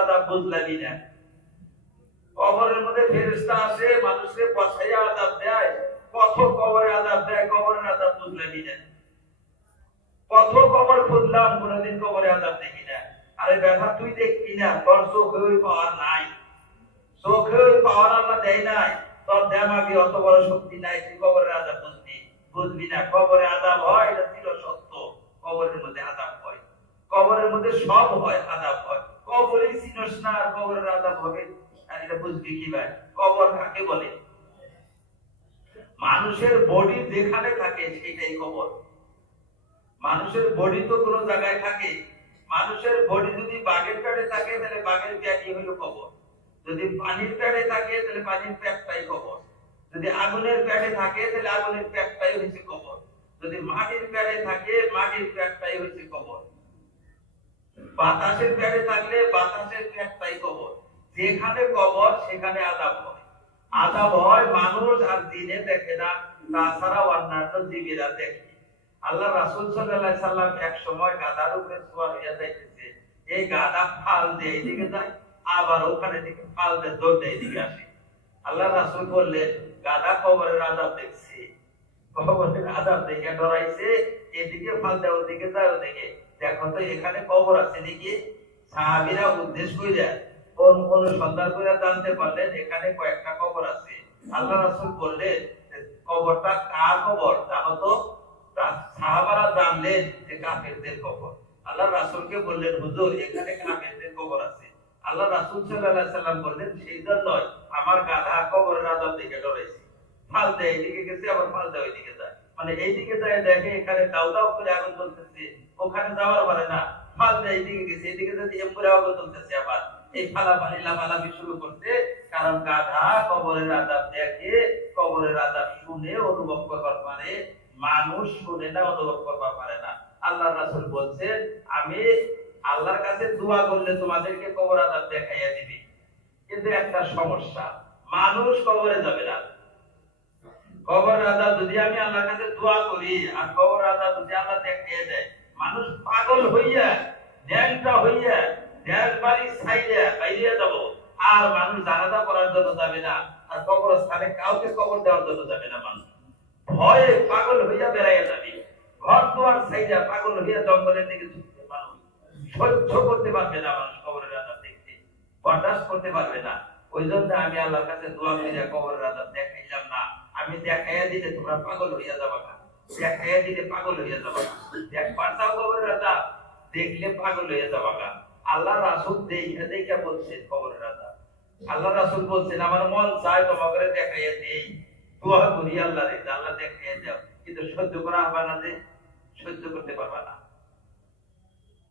আদাব বুঝলামই না কবরের মধ্যে ফেরেশতা আসে, মানুষকে বসাইয়া আদাব দেয় কত কবরে আদাব দেয়, কবরের আদাব বুঝলামই না কত কবর খুঁজলাম কোনদিন কবরে আদাব দেখি না। আরে ব্যথা তুই দেখবি না, তোর চোখে ওই পাওয়ার নাই। চোখে ওই পাওয়ার আল্লাহ দেয় নাই। তোর দেমাগে অত বড় শক্তি নাই, তুই কবরের আদাব বুঝবি। বুঝবি না, কবরে আদাব হয়, এটা চির সত্য কবরের মধ্যে আদাব হয়। কবরের মধ্যে সব হয়, আদাব না আর কবরের আদাব হবে। আর এটা বুঝবি কি ভাই কবর কাকে বলে? মানুষের বডি যেখানে থাকে, সেটাই কবর। মানুষের বডি তো কোনো জায়গায় থাকে। মানুষের বডি যদি বাঘের পেটে থাকে, তাহলে বাঘের পেটই হলো কবর। যদি পানির পেটে থাকে, তাহলে পানির পেটটাই কবর। যদি আগুনের পেটে থাকে, তাহলে আগুনের পেটটাই হচ্ছে কবর। যদি মাটির পেটে থাকে, মাটির পেটটাই হচ্ছে কবর। বাতাসের পেটে থাকলে বাতাসের পেটটাই কবর যেখানে কবর সেখানে আদাব হয়। আদাব হয় মানুষ আর দিনে দেখে না তাছাড়া অন্যান্য জীবীরা দেখে। আল্লাহ রাসূল আলাইহি সাল্লাম এক সময় হইয়া এই গাধা ফাল দিয়ে এইদিকে যায়, আবার ওখানে থেকে ফাল দিয়ে, দৌড় এইদিকে আসে। আল্লাহ রাসূল গাধা কবরের দেখছে। কবরের আযাব দেখে ডরাইছে, এদিকে ফাল দেয়, ওদিকে যায়, ওদিকে। দেখো তো এখানে কবর আছে নাকি? সাহাবীরা উদ্দেশ্য কোন কোন সন্ধান করে জানতে পারলেন এখানে কয়েকটা কবর আছে। আল্লাহ রাসূল বললেন কবরটা কার কবর? জানো সাহাবারা জানলেন যে কাফেরদের কবর। আল্লাহ রাসূলকে বললেন, হুজুর, এখানে কাফেরদের কবর আছে। আল্লাহ রাসূল আলাইহি সাল্লাম বললেন, সেই জন্যই আমার গাধা কবরের আযাব থেকে ডরাইছে ফাল দেয় গেছে, আবার ফাল ওইদিকে যায়। মানে এইদিকে যায়, দেখে এখানে দাউ দাউ করে আগুন জ্বলতেছে। ওখানে যাওয়ার পারে না। ফাল দেয় এইদিকে গেছে, এদিকে যদি এমপুরে আগুন জ্বলতেছে আবার। এই ফালাফালি লাফালাফি শুরু করতে, কারণ গাধা কবরের আযাব দেখে, কবরের আযাব শুনে অনুভব করবার পারে, মানুষ শুনে না, অনুভব করবার পারে না। আল্লাহ রাসূল বলছেন, আমি আল্লাহর কাছে দোয়া করলে তোমাদেরকে কবর আযাব দেখাইয়া দিবি। কিন্তু একটা সমস্যা, মানুষ কবরে যাবে না। কবর আজাব যদি আমি আল্লাহর কাছে দোয়া করি, আর কবর আজাব যদি আল্লাহ দেখাইয়া দেয়, মানুষ পাগল হইয়া, ন্যাংটা হইয়া আমি আল্লাহর কাছে দোয়া করিয়া কবরের আজাব দেখাইলাম না। আমি দেখাইয়া দিলে তোমরা পাগল হইয়া যাবা না। দেখাইয়া দিলে পাগল হইয়া যাবা না। দেখ পারতাও কবরের আজাব দেখলে পাগল হইয়া যাবা আল্লাহ রাসুল দেখা দেখা বলছেন খবরের রাজা আল্লাহ রাসুল বলছেন, আমার মন চায় তোমাকে দেখাইয়া দেই। দোয়া করি আল্লাহ রে আল্লাহ দেখাইয়া দাও। কিন্তু সহ্য করা হবে না যে, সহ্য করতে পারবা না।